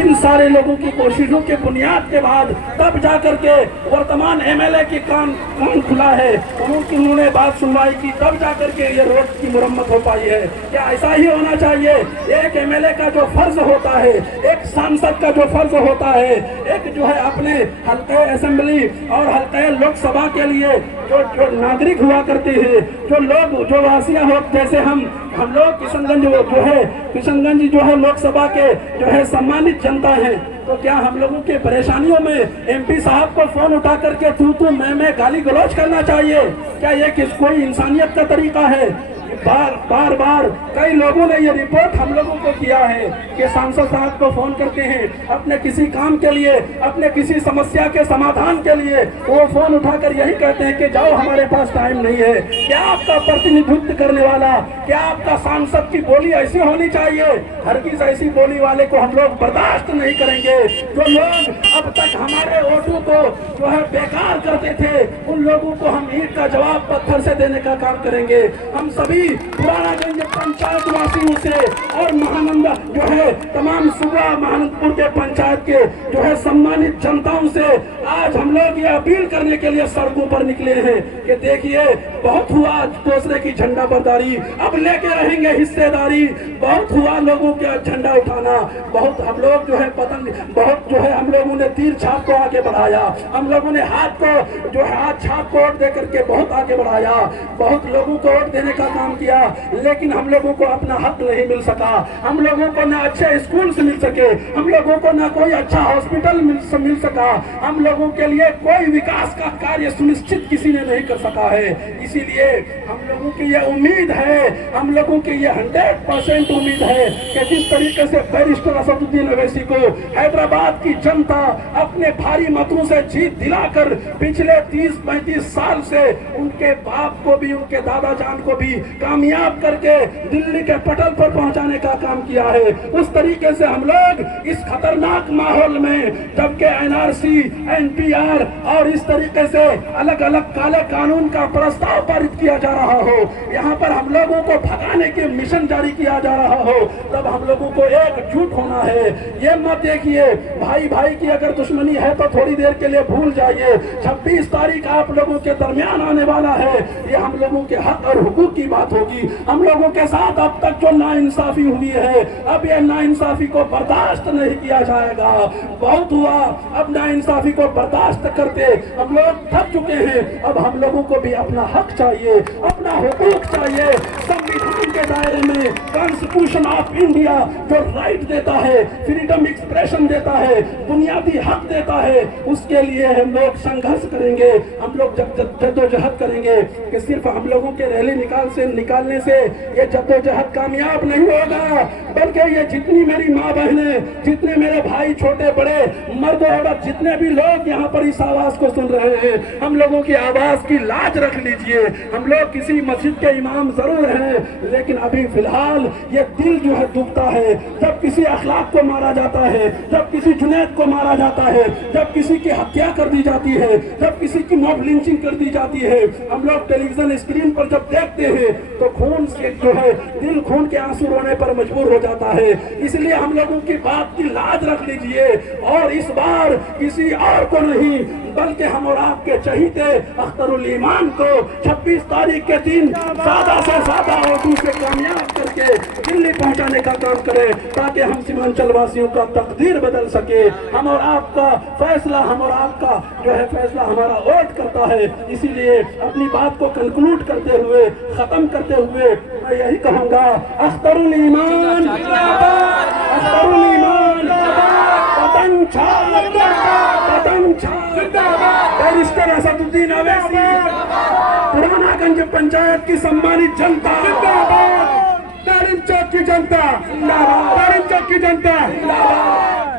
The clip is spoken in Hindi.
इन सारे लोगों की कोशिशों के बुनियाद के बाद तब जा करके वर्तमान एमएलए की कान खुला है, उन्होंने बात सुनवाई की, तब जा करके ये रोड की मुरम्मत हो पाई है। क्या ऐसा ही होना चाहिए? एक एमएलए का जो फर्ज होता है, एक सांसद का जो फर्ज होता है, एक जो है अपने हल्के असेंबली और हल्के लोकसभा के लिए जो नागरिक हुआ करते हैं, जो वासियां हो, जैसे हम लोग किशनगंज जो है लोकसभा के जो है सम्मानित जनता है, तो क्या हम लोगों के परेशानियों में एमपी साहब को फोन उठा करके तू मैं गाली गलौज करना चाहिए? क्या ये कोई इंसानियत का तरीका है? बार कई लोगों ने ये रिपोर्ट हम लोगों को किया है कि सांसद साहब को फोन करते हैं अपने किसी काम के लिए, अपने किसी समस्या के समाधान के लिए, वो फोन उठाकर यही कहते हैं कि जाओ हमारे पास टाइम नहीं है। क्या आपका प्रतिनिधित्व करने वाला, क्या आपका सांसद की बोली ऐसी होनी चाहिए? हरगिज़ ऐसी बोली वाले को हम लोग बर्दाश्त नहीं करेंगे। जो लोग अब तक हमारे वोटों को जो है बेकार करते थे, उन लोगों को हम ईंट का जवाब पत्थर से देने का काम करेंगे। हम सभी पुरानागंज पंचायत वासियों से और महानंदा जो है तमाम सुबह महानंदपुर के पंचायत के जो है सम्मानित जनताओं से आज हम लोग ये अपील करने के लिए सड़कों पर निकले हैं कि देखिए बहुत हुआ दूसरे की झंडा बरदारी, अब लेके रहेंगे हिस्सेदारी। बहुत हुआ लोगों के झंडा उठाना, बहुत हम लोग जो है पतंग, बहुत जो है हम लोगों ने तीर छाप को आगे बढ़ाया, हम लोगों ने हाथ को जो है हाथ छाप को वोट दे करके बहुत आगे बढ़ाया, बहुत लोगों को वोट देने का काम किया, लेकिन हम लोगों को अपना हक नहीं मिल सका। हम लोगों को ना अच्छे स्कूल मिल सके, हम लोगों को ना कोई अच्छा हॉस्पिटल मिल सका, हम लोगों के लिए कोई विकास का कार्य सुनिश्चित किसी ने नहीं कर सका है। इसीलिए हम लोगों की ये उम्मीद है, हम लोगों की ये 100% उम्मीद है कि जिस तरीके से बैरिस्टर असदुद्दीन अवैसी को हैदराबाद की जनता अपने भारी मतों से जीत दिलाकर पिछले 30-35 साल से उनके बाप को भी, उनके दादा जान को भी कामयाब करके दिल्ली के पटल पर पहुंचाने का काम किया है, उस तरीके से हम लोग इस खतरनाक माहौल में, जबकि एनआरसी, एनपीआर और इस तरीके से अलग अलग काले कानून का प्रस्ताव पारित किया जा रहा हो, यहाँ पर हम लोगों को भगाने के मिशन जारी किया जा रहा हो, तब हम लोगों को एकजुट होना है। ये मत देखिए भाई भाई की अगर दुश्मनी है तो थोड़ी देर के लिए भूल जाइए। 26 तारीख आप लोगों के दरमियान आने वाला है, ये हम लोगों के हक और हुकूक की बात होगी। हम लोगों के साथ अब तक जो नाइंसाफी हुई है, अब ये नाइंसाफी को बर्दाश्त नहीं किया जाएगा। बहुत हुआ, अब नाइंसाफी को बर्दाश्त करते हम लोग थक चुके हैं। अब हम लोगों को भी अपना हक चाहिए, अपना हुकूक चाहिए। संविधान के दायरे में कॉन्स्टिट्यूशन ऑफ इंडिया जो राइट देता है, फ्रीडम एक्सप्रेशन देता है, बुनियादी हक देता है, उसके लिए हम लोग संघर्ष करेंगे। हम लोग जद्दोजहद करेंगे कि सिर्फ हम लोगों के रैली निकालने से ये जद्दोजहद कामयाब नहीं होगा, बल्कि ये जितनी मेरी माँ बहनें, जितने मेरे भाई छोटे बड़े मर्द औरत, जितने भी लोग यहाँ पर इस आवाज को सुन रहे हैं, हम लोगों की आवाज की लाज रख लीजिए। हम लोग किसी मस्जिद के इमाम जरूर हैं, लेकिन अभी फिलहाल ये दिल जो है दुखता है जब किसी अखलाक को मारा जाता है, जब किसी जुनैद को मारा जाता है, जब किसी की हत्या कर दी जाती है, जब किसी की मॉब लिंचिंग कर दी जाती है। हम लोग टेलीविजन स्क्रीन पर जब देखते हैं तो खून से जो है दिल खून के आंसू रोने पर मजबूर हो जाता है। इसलिए हम लोगों की बात की लाज रख लीजिए और इस बार किसी और को नहीं बल्कि हम और आपके चहीते अख्तरुल ईमान को 26 तारीख के दिन ज्यादा से ज्यादा वोटों से कामयाब करके दिल्ली पहुंचाने का काम करें, ताकि हम सीमांचल वासियों का तकदीर बदल सके। हम और आपका फैसला, हम और आपका जो है फैसला हमारा वोट करता है। इसीलिए अपनी बात को कंक्लूड करते हुए, खत्म करते हुए मैं यही कहूँगा, अख्तरुल ईमान, अख्तरुल ईमान, पतंग छाप, पतंग छाप, बैरिस्टर असदुद्दीन अवैसी, पुरानागंज पंचायत की सम्मानित जनता, दारिम चौक की जनता, दारिम चौक की जनता।